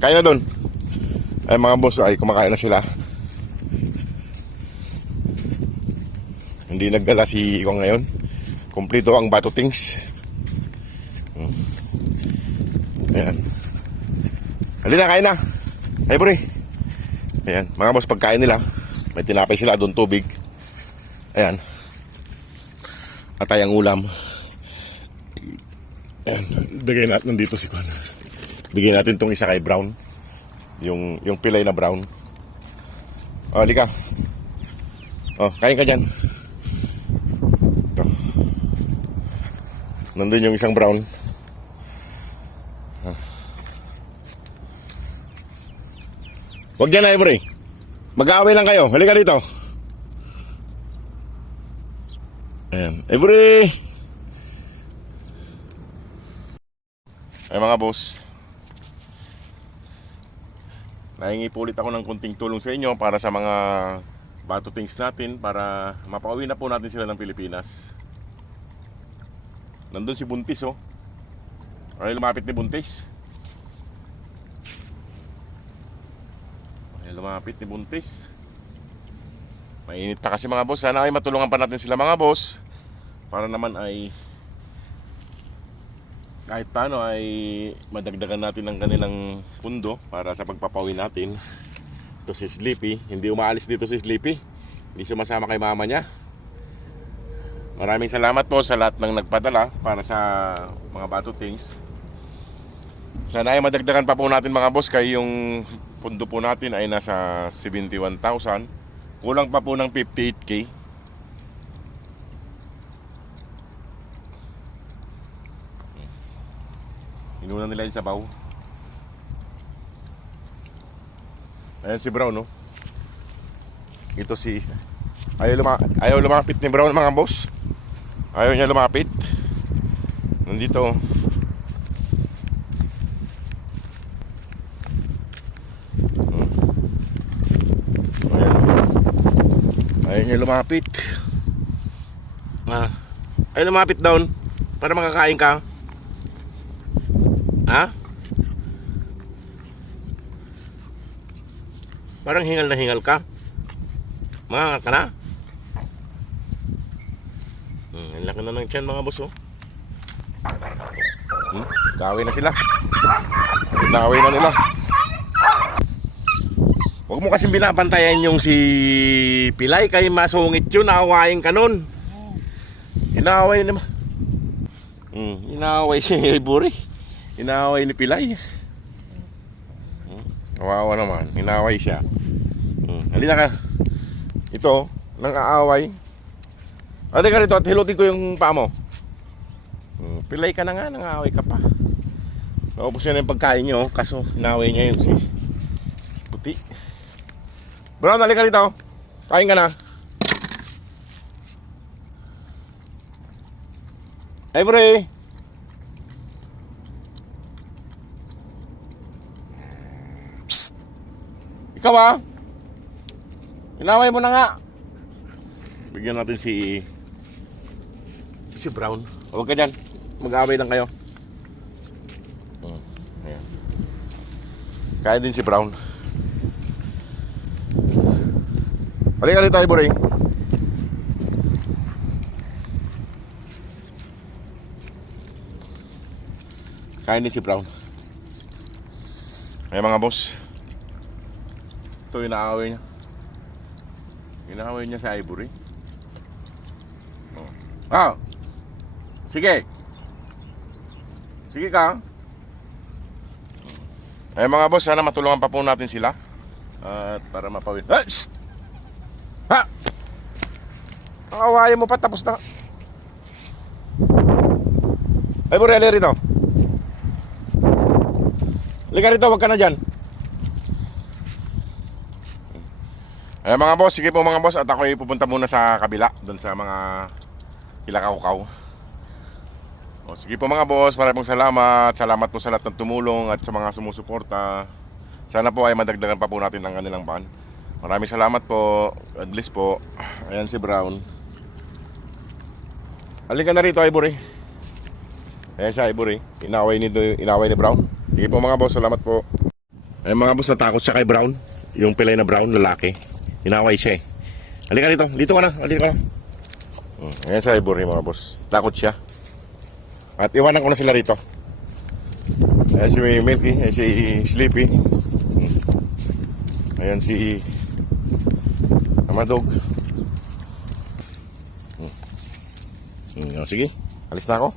Kain na doon. Ay mga boss, ay kumakain na sila. Hindi nagdala si Iwang ngayon. Kompleto ang bato things. Ayan. Halina, kain na. Ay bro. Ayan, mga boss, pagkain nila. May tinapay sila doon, tubig. Ayan. At ay ang ulam. Ayan, bigay natin dito si Kwan. Bigyan natin tong isa kay Brown. Yung pilay na brown. Oh, halika. Oh, kain ka dyan. Ito. Nandun yung isang brown. Huwag dyan, Ivory. Mag-aaway lang kayo. Halika dito. Ayan. Ivory! Ay mga boss, nahingi po ulit ako ng kunting tulong sa inyo para sa mga bato things natin para mapauwi na po natin sila ng Pilipinas. Nandun si Buntis, oh. Ay lumapit ni Buntis. Ay lumapit ni Buntis. Mainit pa kasi mga boss. Sana ay matulungan pa natin sila mga boss para naman ay kahit paano ay madagdagan natin ang kanilang pundo para sa pagpapauwi natin. Ito si Sleepy, hindi umaalis dito si Sleepy, hindi sumasama kay mama niya. Maraming salamat po sa lahat ng nagpadala para sa mga bato things. Sana ay madagdagan pa po natin mga boss, kaya yung pundo po natin ay nasa 71,000. Kulang pa po ng 58K. Inuna nila yung sabaw. Ayan si Brown, no? Ito si ayaw lumapit ni Brown mga boss. Ayaw niya lumapit. Nandito. Ayan. Ayaw niya lumapit. Ayaw lumapit down para makakain ka. Ha? Parang hingal na hingal ka. Mga ka na. Ang laki na ng tiyan mga boss, oh. Kaaway na sila. Kaaway na nila. Huwag mo kasing binabantayan yung si Pilay, kay masungit yun. Naawain ka nun. Inaaway naman. Inaaway si Buri. Inaaway ni Pilay. Kawawa naman. Inaaway siya. Halina ka. Ito, nang aaway. Halika rito at hilutin ko yung paa mo. Pilay ka na nga, nang aaway ka pa. Naubos niya na yung pagkain nyo, kaso inaaway niya yung si Puti. Brown, halika rito. Kain ka na. Ivory! Ikaw inaway mo na nga. Bigyan natin si Brown. Huwag ka dyan, mag-aaway lang kayo. Ayan. Kaya din si Brown. Halika dito, Ivory. Kaya din si Brown. Ayan mga boss, ito inaaway niya. Inaaway niya sa Ivory. Sige. Sige ka. Ay mga boss, sana matulungan pa po natin sila. At para mapawin. Ha! Ang awayan mo pa, tapos na. Ivory, halika rito. Halika rito, wag ka na dyan. Ay mga boss, sige po mga boss, at ako ay pupunta muna sa kabila, doon sa mga kilakaw-kaw. O sige po mga boss, maraming salamat. Salamat po sa lahat ng tumulong at sa mga sumusuporta. Sana po ay madagdagan pa po natin ang kanilang ban. Maraming salamat po. God bless po. Ayan si Brown. Halika na rito, Ivory. Ayan siya, Ivory. Inaway ni Brown. Sige po mga boss, salamat po. Ay mga boss, natakot siya kay Brown. Yung pilay na Brown, lalaki. Inaway siya eh. Halika dito. Dito ka na. Halika ka na. Ayan sa Ivory mga boss. Takot siya. At iwanan ko na sila rito. Ayan si Milky. Ayan si Sleepy. Ayan si Amadog. Sige. Alis na ako.